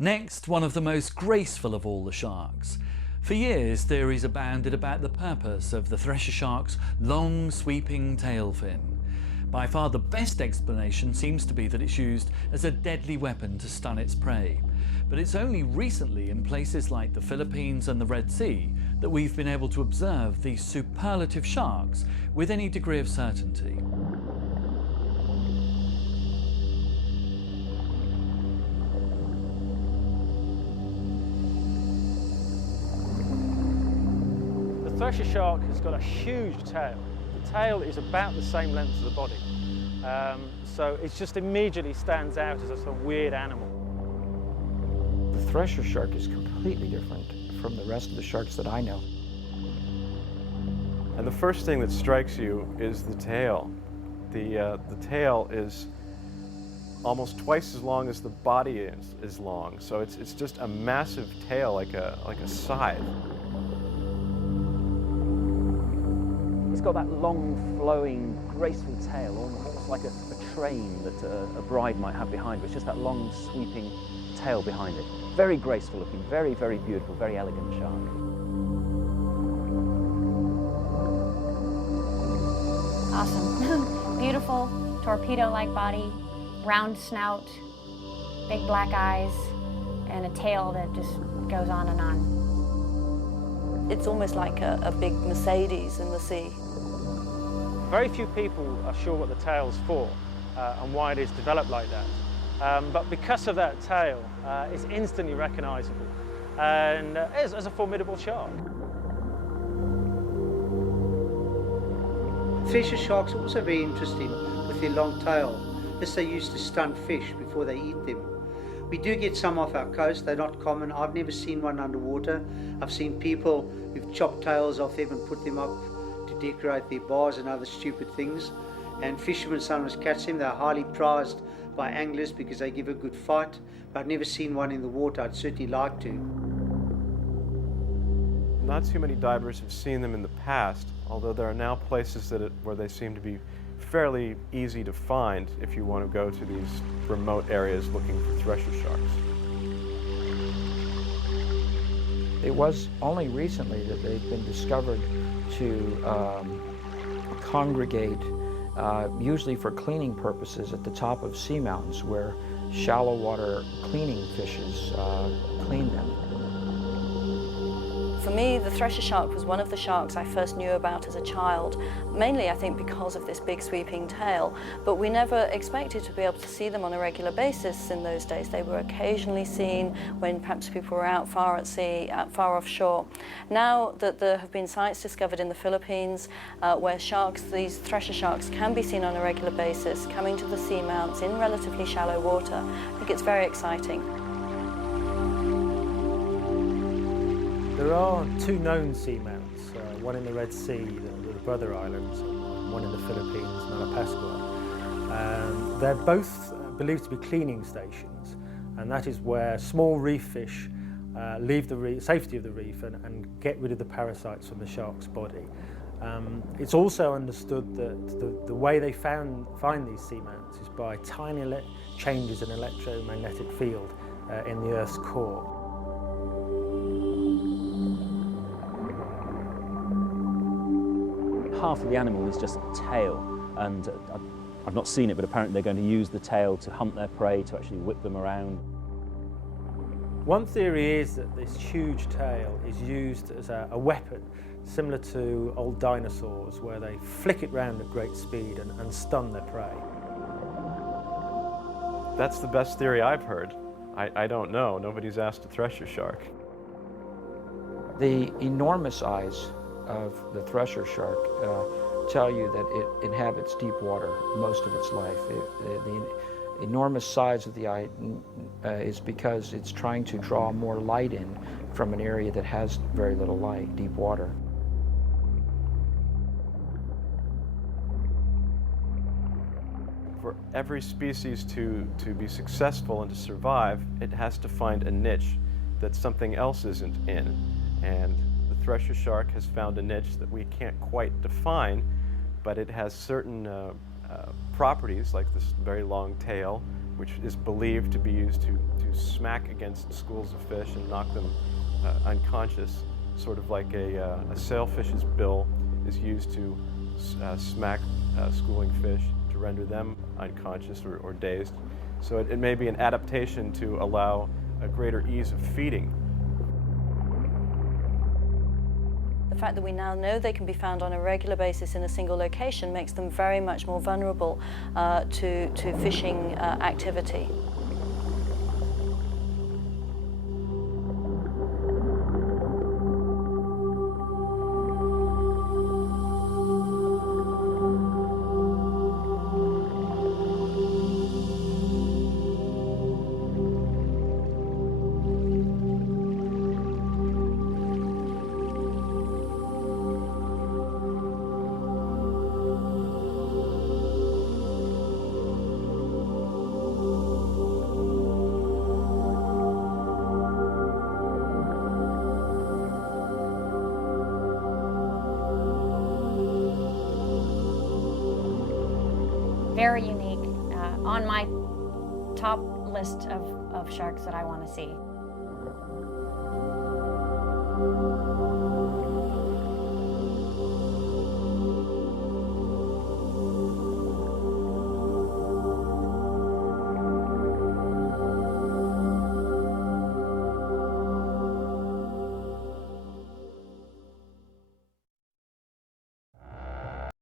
Next, one of the most graceful of all the sharks. For years, theories abounded about the purpose of the Thresher Shark's long, sweeping tail fin. By far the best explanation seems to be that it's used as a deadly weapon to stun its prey. But it's only recently in places like the Philippines and the Red Sea that we've been able to observe these superlative sharks with any degree of certainty. The Thresher Shark has got a huge tail. The tail is about the same length as the body. So it just immediately stands out as a sort of weird animal. The Thresher Shark is completely different from the rest of the sharks that I know. And the first thing that strikes you is the tail. The tail is almost twice as long as the body is long. So it's just a massive tail, like a scythe. It's got that long, flowing, graceful tail, almost like a train that a bride might have behind her. It's just that long, sweeping tail behind it. Very graceful looking, very, very beautiful, very elegant shark. Awesome. Beautiful, torpedo-like body, round snout, big black eyes, and a tail that just goes on and on. It's almost like a big Mercedes in the sea. Very few people are sure what the tail's for and why it is developed like that. But because of that tail, it's instantly recognizable and is as a formidable shark. Thresher sharks are also very interesting with their long tail. This they use to stun fish before they eat them. We do get some off our coast, they're not common. I've never seen one underwater. I've seen people who've chopped tails off them and put them up to decorate their bars and other stupid things. And fishermen sometimes catch them. They're highly prized by anglers because they give a good fight. But I've never seen one in the water. I'd certainly like to. Not too many divers have seen them in the past, although there are now places where they seem to be fairly easy to find if you want to go to these remote areas looking for thresher sharks. It was only recently that they've been discovered to congregate, usually for cleaning purposes, at the top of seamounts where shallow water cleaning fishes clean them. For me, the Thresher Shark was one of the sharks I first knew about as a child, mainly I think because of this big sweeping tail, but we never expected to be able to see them on a regular basis in those days. They were occasionally seen when perhaps people were out far at sea, far offshore. Now that there have been sites discovered in the Philippines where these Thresher Sharks can be seen on a regular basis, coming to the seamounts in relatively shallow water, I think it's very exciting. There are two known seamounts, one in the Red Sea, the Brother Islands, and one in the Philippines, Malapascua. They're both believed to be cleaning stations, and that is where small reef fish leave the safety of the reef and get rid of the parasites from the shark's body. It's also understood that the way they find these seamounts is by tiny changes in electromagnetic field in the Earth's core. Half of the animal is just tail, and I've not seen it, but apparently they're going to use the tail to hunt their prey, to actually whip them around. One theory is that this huge tail is used as a weapon, similar to old dinosaurs, where they flick it round at great speed and stun their prey. That's the best theory I've heard. I don't know. Nobody's asked a thresher shark. The enormous eyes of the Thresher Shark tell you that it inhabits deep water most of its life. The enormous size of the eye is because it's trying to draw more light in from an area that has very little light, deep water. For every species to be successful and to survive, it has to find a niche that something else isn't in. And the Thresher Shark has found a niche that we can't quite define, but it has certain properties, like this very long tail, which is believed to be used to smack against schools of fish and knock them unconscious, sort of like a sailfish's bill is used to smack schooling fish to render them unconscious or dazed. So it may be an adaptation to allow a greater ease of feeding. The fact that we now know they can be found on a regular basis in a single location makes them very much more vulnerable to fishing activity. Very unique, on my top list of sharks that I want to see.